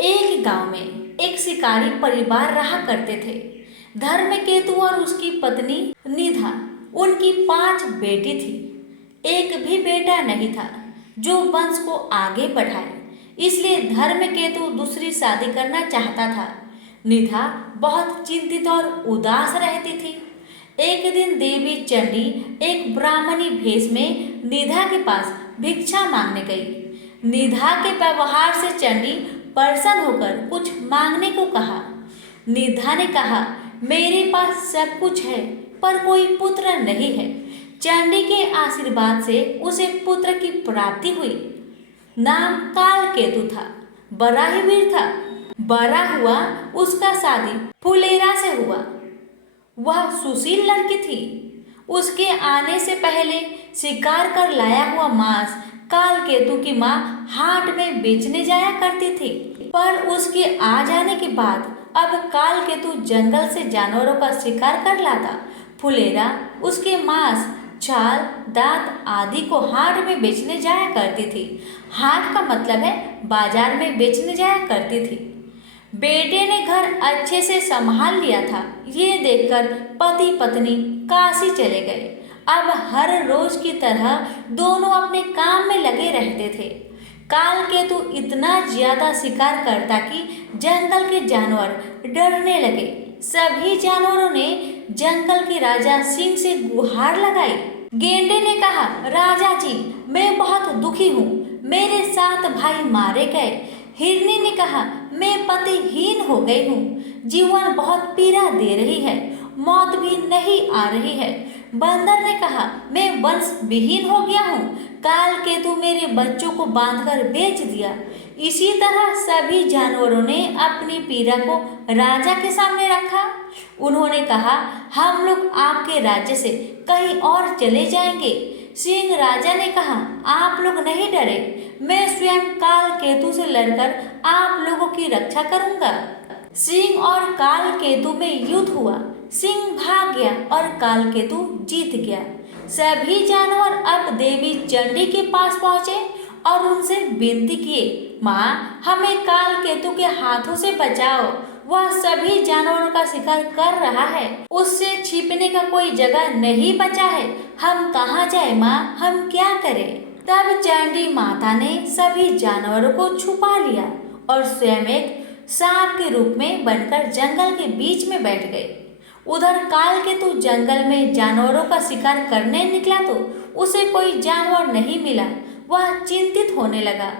एक गांव में एक शिकारी परिवार रहा करते थे। धर्मकेतु और उसकी पत्नी निधा, उनकी 5 बेटी थी। एक भी बेटा नहीं था जो वंश को आगे बढ़ाए, इसलिए धर्मकेतु दूसरी शादी करना चाहता था। निधा बहुत चिंतित और उदास रहती थी। एक दिन देवी चंडी एक ब्राह्मणी भेष में निधा के पास भिक्षा मांगने गई। निधा के व्यवहार से चंडी प्रसन्न होकर कुछ मांगने को कहा। निधा ने कहा, मेरे पास सब कुछ है पर कोई पुत्र नहीं है। चंडी के आशीर्वाद से उसे पुत्र की प्राप्ति हुई। नाम कालकेतु था, बड़ा ही वीर था। बड़ा हुआ, उसका शादी फुलेरा से हुआ। वह सुशील लड़की थी। उसके आने से पहले शिकार कर लाया हुआ मांस कालकेतु की माँ हाट में बेचने जाया करती थी, पर उसके आ जाने के बाद अब कालकेतु जंगल से जानवरों का शिकार कर लाता। फुलेरा उसके मांस, छाल, दांत आदि को हाट में बेचने जाया करती थी। हाट का मतलब है बाजार में बेचने जाया करती थी। बेटे ने घर अच्छे से संभाल लिया था। ये देखकर पति पत्नी काशी चले गए। अब हर रोज की तरह दोनों अपने काम में लगे रहते थे। कालकेतु इतना ज्यादा शिकार करता कि जंगल के जानवर डरने लगे। सभी जानवरों ने जंगल के राजा सिंह से गुहार लगाई। गेंडे ने कहा, राजा जी, मैं बहुत दुखी हूँ, मेरे 7 भाई मारे गए। हिरनी ने कहा, मैं पतिहीन हो गई हूँ, जीवन बहुत पीड़ा दे रही है, मौत भी नहीं आ रही है। बंदर ने कहा, मैं वंश विहीन हो गया हूँ, कालकेतु मेरे बच्चों को बांधकर बेच दिया। इसी तरह सभी जानवरों ने अपनी पीड़ा को राजा के सामने रखा। उन्होंने कहा, हम लोग आपके राज्य से कहीं और चले जाएंगे। सिंह राजा ने कहा, आप लोग नहीं डरे, मैं स्वयं कालकेतु से लड़कर आप लोगों की रक्षा करूंगा। सिंह और कालकेतु में युद्ध हुआ। सिंह भाग गया और कालकेतु जीत गया। सभी जानवर अब देवी चंडी के पास पहुंचे और उनसे विनती किए, माँ, हमें कालकेतु के हाथों से बचाओ। वह सभी जानवरों का शिकार कर रहा है, उससे छिपने का कोई जगह नहीं बचा है। हम कहाँ जाए माँ, हम क्या करें? तब चंडी माता ने सभी जानवरों को छुपा लिया और स्वयं एक सांप के रूप में बनकर जंगल के बीच में बैठ गई। उधर कालकेतु जंगल में जानवरों का शिकार करने निकला तो उसे कोई जानवर नहीं मिला। वह चिंतित होने लगा।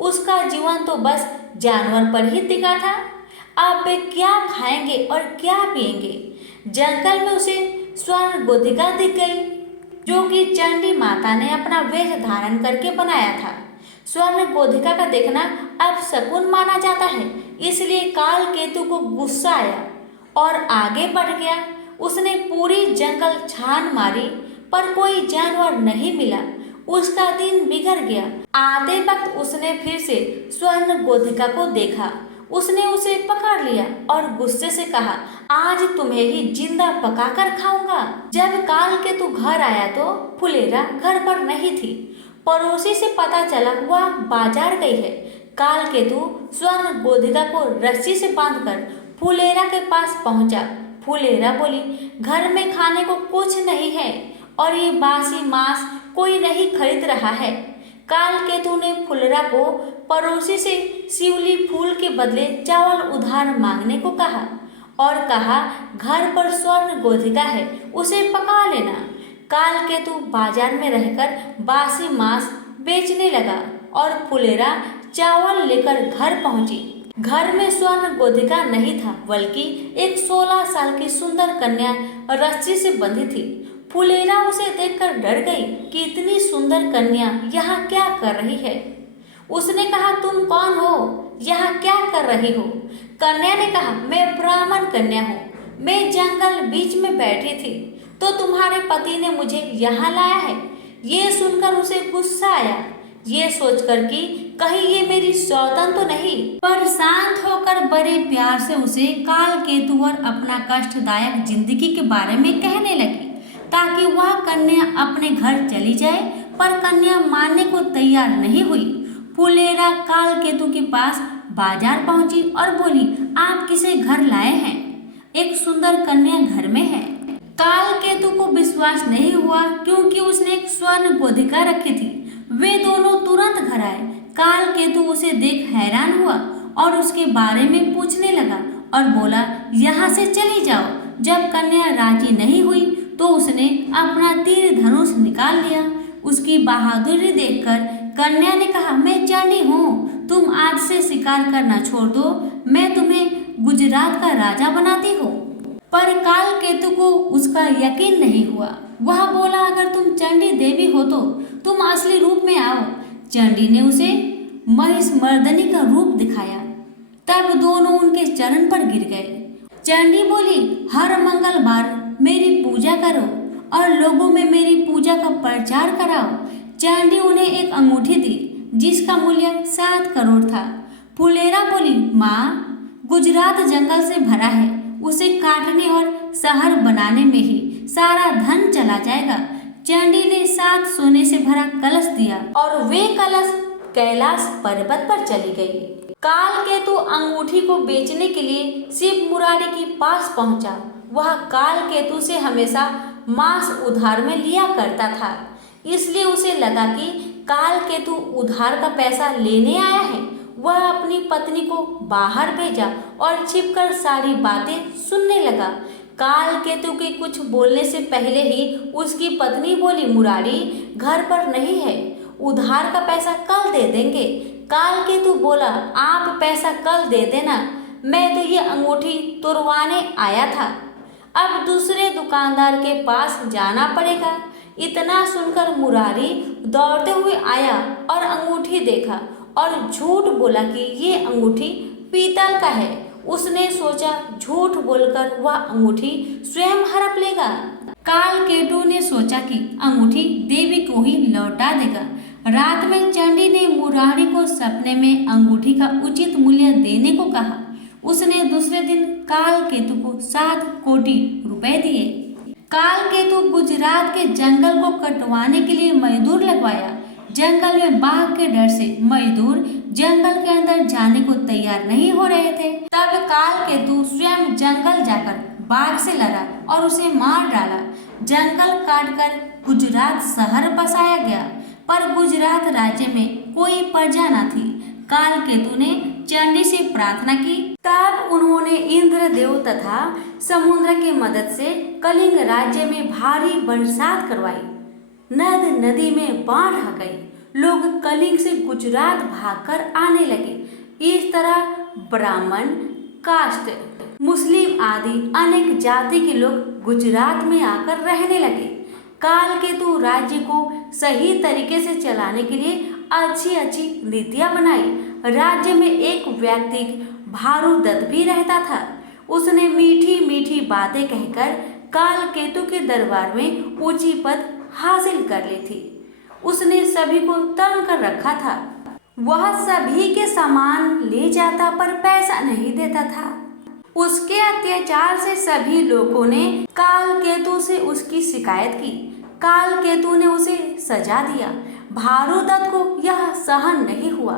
उसका जीवन तो बस जानवर पर ही टिका था। अब वे क्या खाएंगे और क्या पिएंगे? जंगल में उसे स्वर्ण गोधिका दिख गई, जो कि चंडी माता ने अपना वेश धारण करके बनाया था। स्वर्ण गोधिका का देखना अब शकुन माना जाता है, इसलिए काल केतु को गुस्सा आया और आगे बढ़ गया। उसने पूरी जंगल छान मारी पर कोई जानवर नहीं मिला। उसका दिन बिगड़ गया। आते वक्त उसने फिर से स्वर्ण गोधिका को देखा। उसने उसे पकड़ लिया और गुस्से से कहा, आज तुम्हें ही जिंदा पकाकर खाऊंगा। जब काल केतु घर आया तो फुलेरा घर पर नहीं थी। पड़ोसी से पता चला वह बाजार गई है। काल केतु स्वर्ण गोधिका को रस्सी से बांधकर फुलेरा के पास पहुंचा। फुलेरा बोली, घर में खाने को कुछ नहीं है और ये बासी मांस कोई नहीं खरीद रहा है। काल केतु ने फुलेरा को पड़ोसी से शिवली फूल के बदले चावल उधार मांगने को कहा और कहा, घर पर स्वर्ण गोधिका है, उसे पका लेना। काल केतु बाजार में रहकर बासी मांस बेचने लगा और फुलेरा चावल लेकर घर पहुंची। घर में स्वर्ण गोधिका नहीं था, बल्कि एक 16 साल की सुंदर कन्या रस्सी से बंधी थी। फुलेरा उसे देखकर डर गई कि इतनी सुंदर कन्या यहाँ क्या कर रही है। उसने कहा, तुम कौन हो, यहाँ क्या कर रही हो? कन्या ने कहा, मैं ब्राह्मण कन्या हूँ। मैं जंगल बीच में बैठी थी तो तुम्हारे पति ने मुझे यहाँ लाया है। ये सुनकर उसे गुस्सा आया, ये सोचकर कि कहीं ये मेरी सौतन तो नहीं। पर शांत होकर बड़े प्यार से उसे काल केतु और अपना कष्टदायक जिंदगी के बारे में कहने लगी, ताकि वह कन्या अपने घर चली जाए। पर कन्या मानने को तैयार नहीं हुई। फुलेरा काल केतु के पास बाजार पहुंची और बोली, आप किसे घर लाए हैं? एक सुंदर कन्या घर में है। काल केतु को विश्वास नहीं हुआ, क्योंकि उसने एक स्वर्ण गोधिका रखी थी। वे दोनों तुरंत घर आए। काल केतु उसे देख हैरान हुआ और उसके बारे में पूछने लगा और बोला, यहाँ से चली जाओ। जब कन्या राजी नहीं हुई तो उसने अपना तीर धनुष निकाल लिया। उसकी बहादुरी देखकर कन्या ने कहा, मैं चंडी हूँ, तुम आज से शिकार करना छोड़ दो, मैं तुम्हें गुजरात का राजा बनाती हूँ। पर काल केतु को उसका यकीन नहीं हुआ। वह बोला, अगर तुम चंडी देवी हो तो तुम असली रूप में आओ। चंडी ने उसे महिषमर्दनी का रूप दिखाया। तब दोनों उनके चरण पर गिर गए। चंडी बोली, हर मंगलवार मेरी पूजा करो और लोगों में मेरी पूजा का प्रचार कराओ। चंडी उन्हें एक अंगूठी दी, जिसका मूल्य 7 करोड़ था। फुलेरा बोली, माँ, गुजरात जंगल से भरा है, उसे काटने और शहर बनाने में ही सारा धन चला जाएगा। चंडी ने 7 सोने से भरा कलश दिया और वे कलश कैलाश पर्वत पर चली गई। काल केतु अंगूठी को बेचने के लिए शिव मुरारी के पास पहुंचा। वह काल केतु से हमेशा मांस उधार में लिया करता था, इसलिए उसे लगा कि काल केतु उधार का पैसा लेने आया है। वह अपनी पत्नी को बाहर भेजा और छिपकर सारी बातें सुनने लगा। काल केतु के कुछ बोलने से पहले ही उसकी पत्नी बोली, मुरारी घर पर नहीं है, उधार का पैसा कल दे देंगे। काल केतु बोला, आप पैसा कल दे देना, मैं तो ये अंगूठी तुड़वाने आया था। अब दूसरे दुकानदार के पास जाना पड़ेगा। इतना सुनकर मुरारी दौड़ते हुए आया और अंगूठी देखा और झूठ बोला कि ये अंगूठी पीतल का है। उसने सोचा झूठ बोलकर वह अंगूठी स्वयं हड़प लेगा। काल केतु ने सोचा कि अंगूठी देवी को ही लौटा देगा। रात में चंडी ने मुरारी को सपने में अंगूठी का उचित मूल्य देने को कहा। उसने दूसरे दिन काल केतु को 7 कोटि रुपए दिए। काल केतु गुजरात के जंगल को कटवाने के लिए मजदूर लगवाया। जंगल में बाघ के डर से मजदूर जंगल के अंदर जाने को तैयार नहीं हो रहे थे। तब काल केतु स्वयं जंगल जाकर बाघ से लड़ा और उसे मार डाला। जंगल काटकर गुजरात शहर बसाया गया, पर गुजरात राज्य में कोई प्रजा न थी। काल केतु ने चंडी से प्रार्थना की। तब उन्होंने इंद्रदेव तथा समुद्र की मदद से कलिंग राज्य में भारी बरसात करवाई। नद नदी में बाढ़ आ गई। लोग कलिंग से गुजरात भागकर आने लगे। इस तरह ब्राह्मण कास्ट मुस्लिम आदि अनेक जाति के लोग गुजरात में आकर रहने लगे। कालकेतु राज्य को सही तरीके से चलाने के लिए अच्छी अच्छी नीतियां बनाई। राज्य में एक व्यक्ति भारुदत्त भी रहता था। उसने मीठी मीठी बातें कहकर कालकेतु के दरबार में ऊंची पद हासिल कर ली थी। उसने सभी को तंग कर रखा था। वह सभी के सामान ले जाता पर पैसा नहीं देता था। उसके अत्याचार से सभी लोगों ने कालकेतु से उसकी शिकायत की। कालकेतु ने उसे सजा दिया। भारुदत्त को यह सहन नहीं हुआ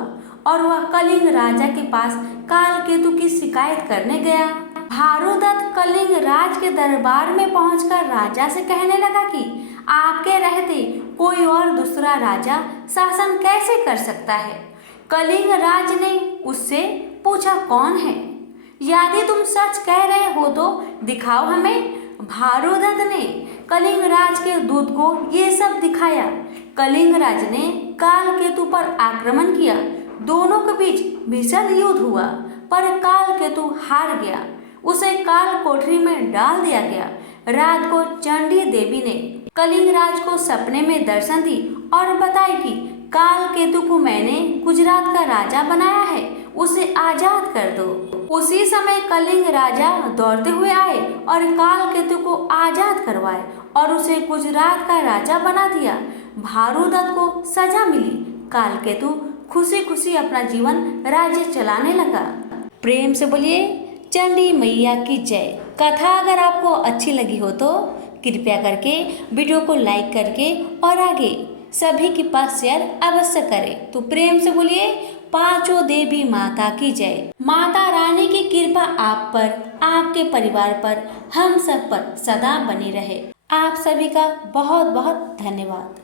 और वह कलिंग राजा के पास कालकेतु की शिकायत करने गया। भारुदत्त कलिंग राज के दरबार में पहुंचकर राजा से कहने लगा कि आपके रहते कोई और दूसरा राजा शासन कैसे कर सकता है। कलिंग राज ने उससे पूछा, कौन है? यदि तुम सच कह रहे हो तो दिखाओ हमें। भारुदत्त ने कलिंग राज के दूत को ये सब दिखाया। कलिंग राज ने कालकेतु पर आक्रमण किया। दोनों के बीच भीषण युद्ध हुआ, पर कालकेतु हार गया। उसे काल कोठरी में डाल दिया गया। रात को चंडी देवी ने कलिंग राज को सपने में दर्शन दी और बताई कि कालकेतु को मैंने गुजरात का राजा बनाया है, उसे आजाद कर दो। उसी समय कलिंग राजा दौड़ते हुए आए और कालकेतु को आजाद करवाए और उसे गुजरात का राजा बना दिया। भारुदत्त को सजा मिली। कालकेतु खुशी खुशी अपना जीवन राज्य चलाने लगा। प्रेम से बोलिए चंडी मैया की जय। कथा अगर आपको अच्छी लगी हो तो कृपया करके वीडियो को लाइक करके और आगे सभी के पास शेयर अवश्य करें। तो प्रेम से बोलिए पांचों देवी माता की जय। माता रानी की कृपा आप पर, आपके परिवार पर, हम सब पर सदा बनी रहे। आप सभी का बहुत बहुत धन्यवाद।